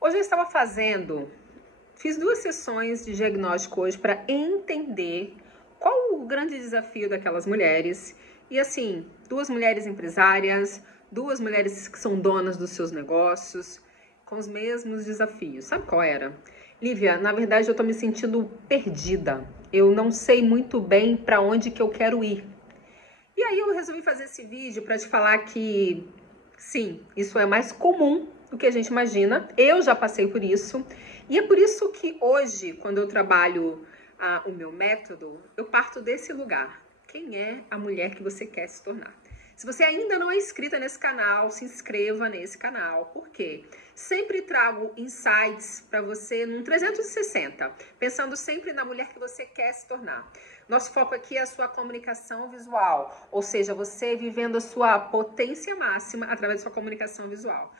Hoje eu estava fiz 2 sessões de diagnóstico hoje para entender qual o grande desafio daquelas mulheres. E assim, 2 mulheres empresárias, 2 mulheres que são donas dos seus negócios, com os mesmos desafios. Sabe qual era? Lívia, na verdade eu tô me sentindo perdida. Eu não sei muito bem para onde que eu quero ir. E aí eu resolvi fazer esse vídeo para te falar que, sim, isso é mais comum do que a gente imagina. Eu já passei por isso. E é por isso que hoje, quando eu trabalho o meu método, eu parto desse lugar. Quem é a mulher que você quer se tornar? Se você ainda não é inscrita nesse canal, se inscreva nesse canal. Por quê? Sempre trago insights para você num 360, pensando sempre na mulher que você quer se tornar. Nosso foco aqui é a sua comunicação visual, ou seja, você vivendo a sua potência máxima através da sua comunicação visual.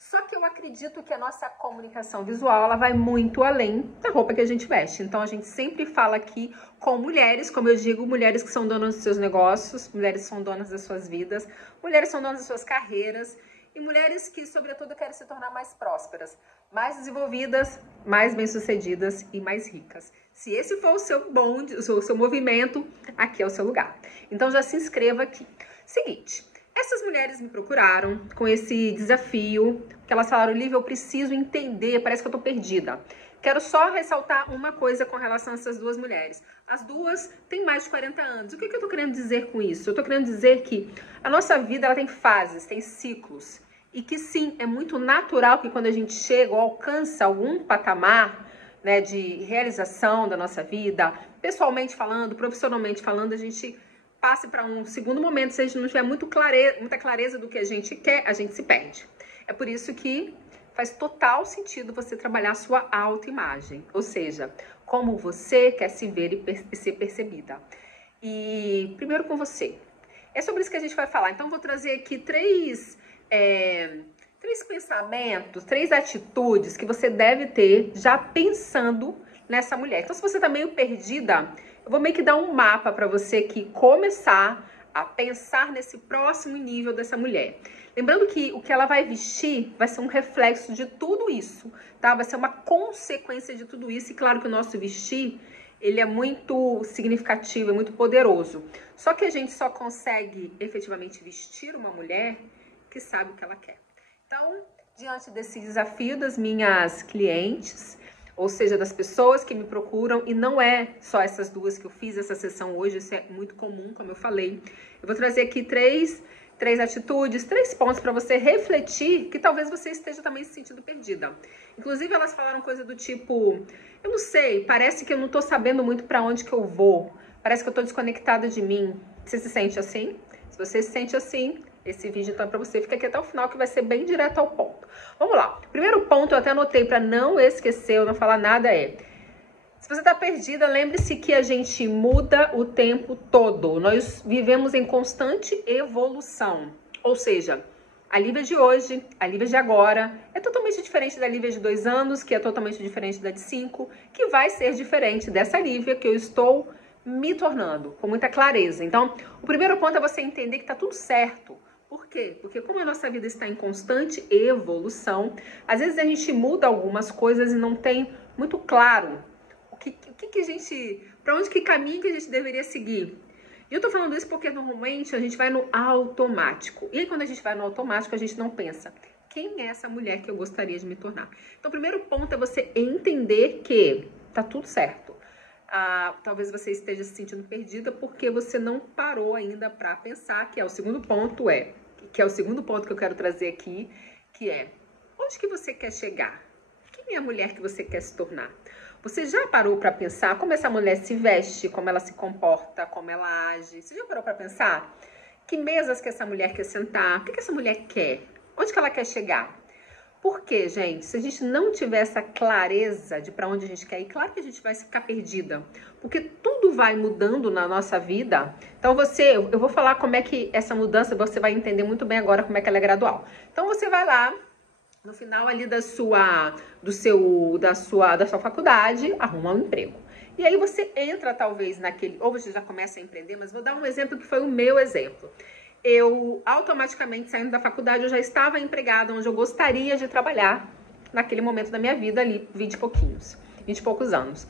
Só que eu acredito que a nossa comunicação visual, ela vai muito além da roupa que a gente veste. Então, a gente sempre fala aqui com mulheres, como eu digo, mulheres que são donas dos seus negócios, mulheres que são donas das suas vidas, mulheres que são donas das suas carreiras e mulheres que, sobretudo, querem se tornar mais prósperas, mais desenvolvidas, mais bem-sucedidas e mais ricas. Se esse for o seu bonde, o seu movimento, aqui é o seu lugar. Então, já se inscreva aqui. Seguinte. Essas mulheres me procuraram com esse desafio, porque elas falaram, Lívia, eu preciso entender, parece que eu tô perdida. Quero só ressaltar uma coisa com relação a essas 2 mulheres. As 2 têm mais de 40 anos. O que eu tô querendo dizer com isso? Eu tô querendo dizer que a nossa vida, ela tem fases, tem ciclos. E que sim, é muito natural que quando a gente chega ou alcança algum patamar, né, de realização da nossa vida, pessoalmente falando, profissionalmente falando, a gente passe para um segundo momento. Se a gente não tiver muita clareza do que a gente quer, a gente se perde. É por isso que faz total sentido você trabalhar a sua autoimagem, ou seja, como você quer se ver e ser percebida. E primeiro com você. É sobre isso que a gente vai falar. Então, vou trazer aqui 3 pensamentos, 3 atitudes que você deve ter já pensando nessa mulher. Então, se você tá meio perdida, eu vou meio que dar um mapa para você que começar a pensar nesse próximo nível dessa mulher. Lembrando que o que ela vai vestir vai ser um reflexo de tudo isso, tá? Vai ser uma consequência de tudo isso. E claro que o nosso vestir, ele é muito significativo, é muito poderoso. Só que a gente só consegue efetivamente vestir uma mulher que sabe o que ela quer. Então, diante desse desafio das minhas clientes, ou seja, das pessoas que me procuram, e não é só essas 2 que eu fiz essa sessão hoje, isso é muito comum, como eu falei. Eu vou trazer aqui 3 atitudes, 3 pontos para você refletir, que talvez você esteja também se sentindo perdida. Inclusive, elas falaram coisa do tipo, eu não sei, parece que eu não tô sabendo muito para onde que eu vou, parece que eu tô desconectada de mim. Você se sente assim? Se você se sente assim, esse vídeo então é para você. Fica aqui até o final que vai ser bem direto ao ponto. Vamos lá. Primeiro ponto, eu até anotei para não esquecer, eu não falar nada, se você tá perdida, lembre-se que a gente muda o tempo todo. Nós vivemos em constante evolução. Ou seja, a Lívia de hoje, a Lívia de agora, é totalmente diferente da Lívia de 2 anos, que é totalmente diferente da de 5, que vai ser diferente dessa Lívia que eu estou me tornando, com muita clareza. Então, o primeiro ponto é você entender que tá tudo certo. Por quê? Porque como a nossa vida está em constante evolução, às vezes a gente muda algumas coisas e não tem muito claro para onde que caminho que a gente deveria seguir. E eu tô falando isso porque normalmente a gente vai no automático. E aí quando a gente vai no automático, a gente não pensa, quem é essa mulher que eu gostaria de me tornar? Então o primeiro ponto é você entender que tá tudo certo. Talvez você esteja se sentindo perdida porque você não parou ainda para pensar, que é o segundo ponto que eu quero trazer aqui, que é, onde que você quer chegar? Quem é a mulher que você quer se tornar? Você já parou para pensar como essa mulher se veste, como ela se comporta, como ela age? Você já parou para pensar que mesas que essa mulher quer sentar? O que essa mulher quer? Onde que ela quer chegar? Por quê, gente? Se a gente não tiver essa clareza de para onde a gente quer ir, claro que a gente vai ficar perdida. Porque tudo vai mudando na nossa vida. Então eu vou falar como é que essa mudança, você vai entender muito bem agora como é que ela é gradual. Então você vai lá, no final ali da sua faculdade, arruma um emprego. E aí você entra talvez ou você já começa a empreender, mas vou dar um exemplo que foi o meu exemplo. Eu automaticamente saindo da faculdade, eu já estava empregada onde eu gostaria de trabalhar. naquele momento da minha vida ali, 20 e poucos anos.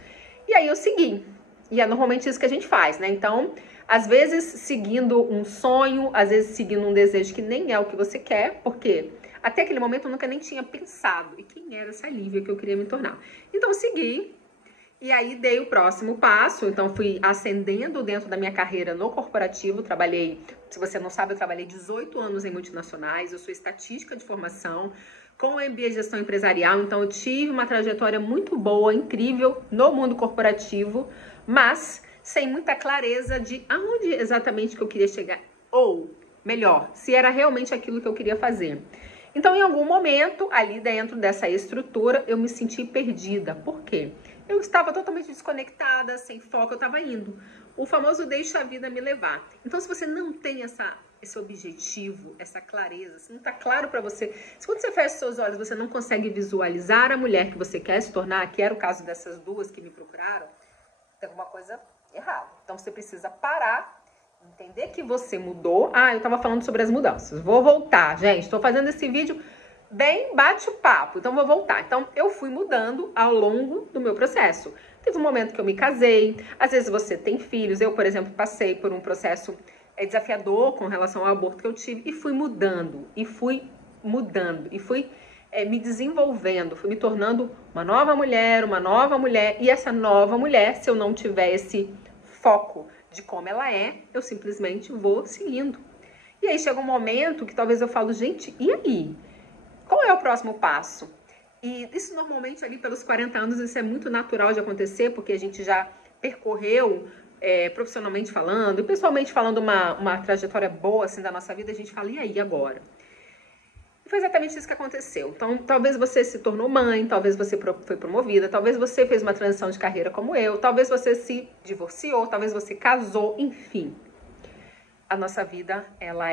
E aí eu segui. E é normalmente isso que a gente faz, né? Então, às vezes seguindo um sonho, às vezes seguindo um desejo que nem é o que você quer, porque até aquele momento eu nunca nem tinha pensado e quem era essa Lívia que eu queria me tornar. Então eu segui e aí dei o próximo passo, então fui ascendendo dentro da minha carreira no corporativo, trabalhei, se você não sabe, eu trabalhei 18 anos em multinacionais, eu sou estatística de formação, com MBA de gestão empresarial, então eu tive uma trajetória muito boa, incrível no mundo corporativo, mas sem muita clareza de aonde exatamente que eu queria chegar, ou melhor, se era realmente aquilo que eu queria fazer. Então, em algum momento, ali dentro dessa estrutura, eu me senti perdida. Por quê? Eu estava totalmente desconectada, sem foco, eu estava indo. O famoso deixa a vida me levar. Então, se você não tem esse objetivo, essa clareza, se não está claro para você, se quando você fecha seus olhos, você não consegue visualizar a mulher que você quer se tornar, que era o caso dessas duas que me procuraram, tem alguma coisa errada. Então, você precisa parar, entender que você mudou. Ah, eu tava falando sobre as mudanças. Vou voltar, gente. Tô fazendo esse vídeo bem bate-papo, então vou voltar. Então, eu fui mudando ao longo do meu processo. Teve um momento que eu me casei. Às vezes você tem filhos. Eu, por exemplo, passei por um processo desafiador com relação ao aborto que eu tive e fui mudando. E fui me desenvolvendo, fui me tornando uma nova mulher. E essa nova mulher, se eu não tiver esse foco de como ela é, eu simplesmente vou seguindo. E aí chega um momento que talvez eu falo, gente, e aí? Qual é o próximo passo? E isso normalmente ali pelos 40 anos, isso é muito natural de acontecer, porque a gente já percorreu, profissionalmente falando, e pessoalmente falando uma trajetória boa assim da nossa vida, a gente fala, e aí agora? E foi exatamente isso que aconteceu. Então, talvez você se tornou mãe, talvez você foi promovida, talvez você fez uma transição de carreira como eu, talvez você se divorciou, talvez você casou, enfim. A nossa vida, ela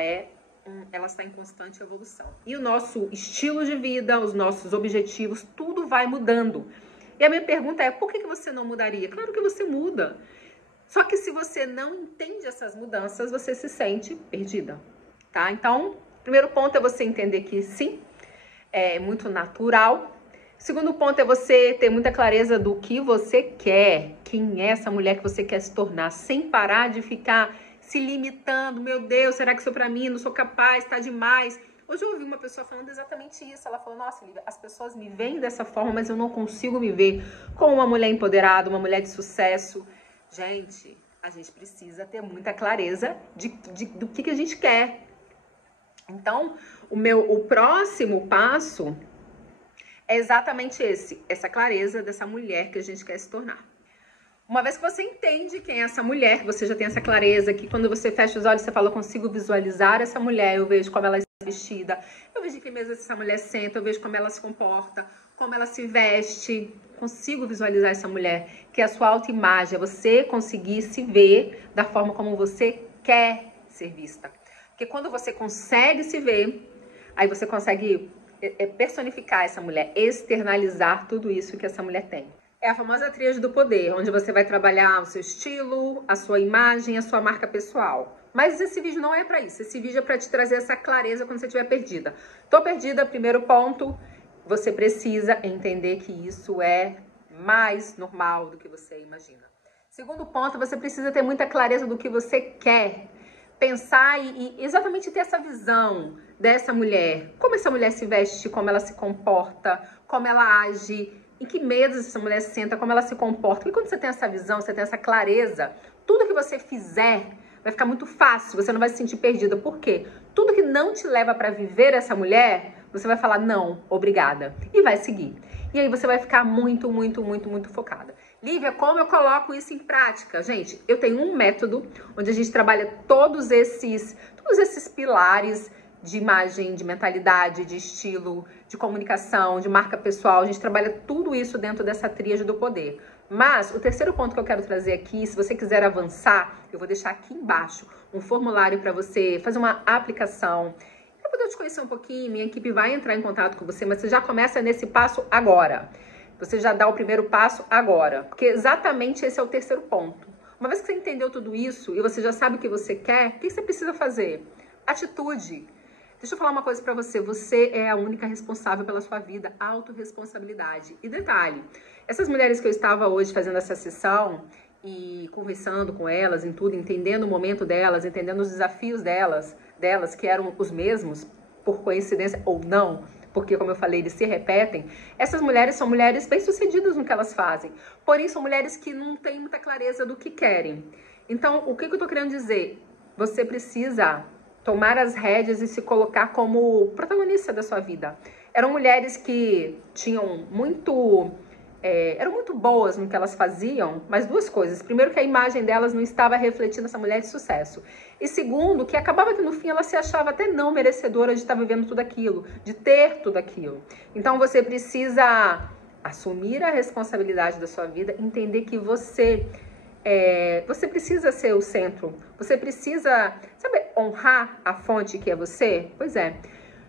está em constante evolução. E o nosso estilo de vida, os nossos objetivos, tudo vai mudando. E a minha pergunta é, por que você não mudaria? Claro que você muda. Só que se você não entende essas mudanças, você se sente perdida, tá? Então, primeiro ponto é você entender que sim, é muito natural. Segundo ponto é você ter muita clareza do que você quer, quem é essa mulher que você quer se tornar, sem parar de ficar se limitando. Meu Deus, será que isso é pra mim? Não sou capaz, tá demais. Hoje eu ouvi uma pessoa falando exatamente isso. Ela falou, nossa, Lívia, as pessoas me veem dessa forma, mas eu não consigo me ver como uma mulher empoderada, uma mulher de sucesso. Gente, a gente precisa ter muita clareza do que a gente quer. Então, o próximo passo é exatamente essa clareza dessa mulher que a gente quer se tornar. Uma vez que você entende quem é essa mulher, que você já tem essa clareza, que quando você fecha os olhos, você fala, eu consigo visualizar essa mulher, eu vejo como ela está vestida, eu vejo que mesa essa mulher senta, eu vejo como ela se comporta, como ela se veste, consigo visualizar essa mulher, que é a sua autoimagem, é você conseguir se ver da forma como você quer ser vista. Porque quando você consegue se ver, aí você consegue personificar essa mulher, externalizar tudo isso que essa mulher tem. É a famosa tríade do poder, onde você vai trabalhar o seu estilo, a sua imagem, a sua marca pessoal. Mas esse vídeo não é para isso. Esse vídeo é para te trazer essa clareza quando você estiver perdida. Tô perdida, primeiro ponto, você precisa entender que isso é mais normal do que você imagina. Segundo ponto, você precisa ter muita clareza do que você quer. Pensar e exatamente ter essa visão dessa mulher. Como essa mulher se veste, como ela se comporta, como ela age, em que medos essa mulher senta, como ela se comporta. Porque quando você tem essa visão, você tem essa clareza, tudo que você fizer vai ficar muito fácil, você não vai se sentir perdida. Por quê? Tudo que não te leva para viver essa mulher, você vai falar não, obrigada, e vai seguir. E aí você vai ficar muito focada. Lívia, como eu coloco isso em prática? Gente, eu tenho um método onde a gente trabalha todos esses pilares de imagem, de mentalidade, de estilo, de comunicação, de marca pessoal. A gente trabalha tudo isso dentro dessa tríade do poder. Mas o terceiro ponto que eu quero trazer aqui, se você quiser avançar, eu vou deixar aqui embaixo um formulário para você fazer uma aplicação. Para poder te conhecer um pouquinho, minha equipe vai entrar em contato com você, mas você já começa nesse passo agora. Você já dá o primeiro passo agora, porque exatamente esse é o terceiro ponto. Uma vez que você entendeu tudo isso e você já sabe o que você quer, o que você precisa fazer? Atitude. Deixa eu falar uma coisa pra você. Você é a única responsável pela sua vida. Autorresponsabilidade. E detalhe, essas mulheres que eu estava hoje fazendo essa sessão e conversando com elas em tudo, entendendo o momento delas, entendendo os desafios delas que eram os mesmos, por coincidência ou não, porque, como eu falei, eles se repetem. Essas mulheres são mulheres bem-sucedidas no que elas fazem. Porém, são mulheres que não têm muita clareza do que querem. Então, o que eu tô querendo dizer? Você precisa tomar as rédeas e se colocar como protagonista da sua vida. Eram mulheres que tinham eram muito boas no que elas faziam, mas duas coisas. Primeiro, que a imagem delas não estava refletindo essa mulher de sucesso. E segundo, que acabava que no fim ela se achava até não merecedora de estar vivendo tudo aquilo, de ter tudo aquilo. Então você precisa assumir a responsabilidade da sua vida, entender que você precisa ser o centro. Você precisa, sabe, honrar a fonte que é você? Pois é.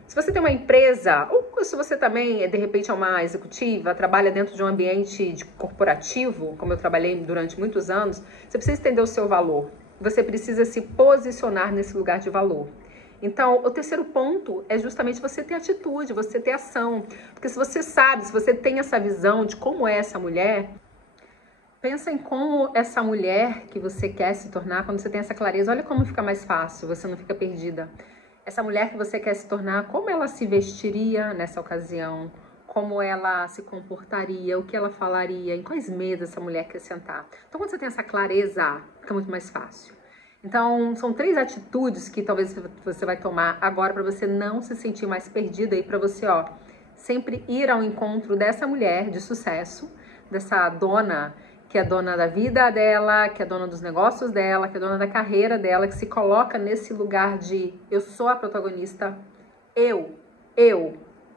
Se você tem uma empresa, ou se você também, de repente, é uma executiva, trabalha dentro de um ambiente corporativo, como eu trabalhei durante muitos anos, você precisa entender o seu valor. Você precisa se posicionar nesse lugar de valor. Então, o terceiro ponto é justamente você ter atitude, você ter ação. Porque se você sabe, se você tem essa visão de como é essa mulher, pensa em como essa mulher que você quer se tornar, quando você tem essa clareza, olha como fica mais fácil, você não fica perdida. Essa mulher que você quer se tornar, como ela se vestiria nessa ocasião, como ela se comportaria, o que ela falaria, em quais mesas essa mulher quer sentar. Então, quando você tem essa clareza, fica muito mais fácil. Então, são 3 atitudes que talvez você vai tomar agora para você não se sentir mais perdida e para você, sempre ir ao encontro dessa mulher de sucesso, dessa dona que é dona da vida dela, que é dona dos negócios dela, que é dona da carreira dela, que se coloca nesse lugar de eu sou a protagonista, eu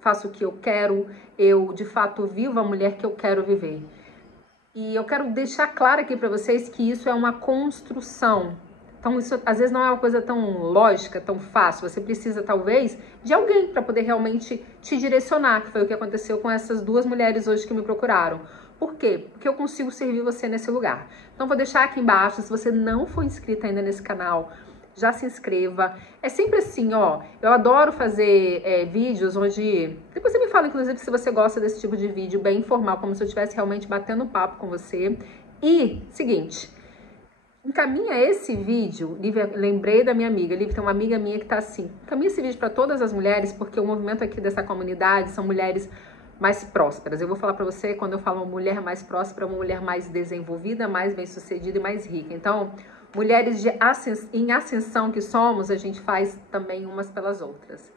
faço o que eu quero, eu de fato vivo a mulher que eu quero viver. E eu quero deixar claro aqui para vocês que isso é uma construção. Então isso às vezes não é uma coisa tão lógica, tão fácil. Você precisa talvez de alguém para poder realmente te direcionar, que foi o que aconteceu com essas 2 mulheres hoje que me procuraram. Por quê? Porque eu consigo servir você nesse lugar. Então vou deixar aqui embaixo, se você não for inscrito ainda nesse canal, já se inscreva. É sempre assim, eu adoro fazer vídeos onde... Depois você me fala, inclusive, se você gosta desse tipo de vídeo bem informal, como se eu estivesse realmente batendo papo com você. E, seguinte, encaminha esse vídeo, Lívia, lembrei da minha amiga, Lívia, tem uma amiga minha que tá assim, encaminha esse vídeo para todas as mulheres, porque o movimento aqui dessa comunidade são mulheres mais prósperas. Eu vou falar para você, quando eu falo uma mulher mais próspera, uma mulher mais desenvolvida, mais bem-sucedida e mais rica. Então, mulheres em ascensão que somos, a gente faz também umas pelas outras.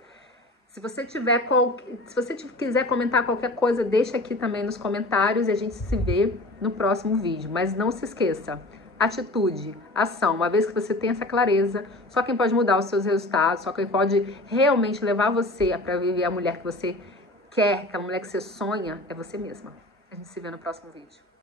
Se você quiser comentar qualquer coisa, deixa aqui também nos comentários e a gente se vê no próximo vídeo. Mas não se esqueça, atitude, ação. Uma vez que você tem essa clareza, só quem pode mudar os seus resultados, só quem pode realmente levar você para viver a mulher que você quer, aquela mulher que você sonha, é você mesma. A gente se vê no próximo vídeo.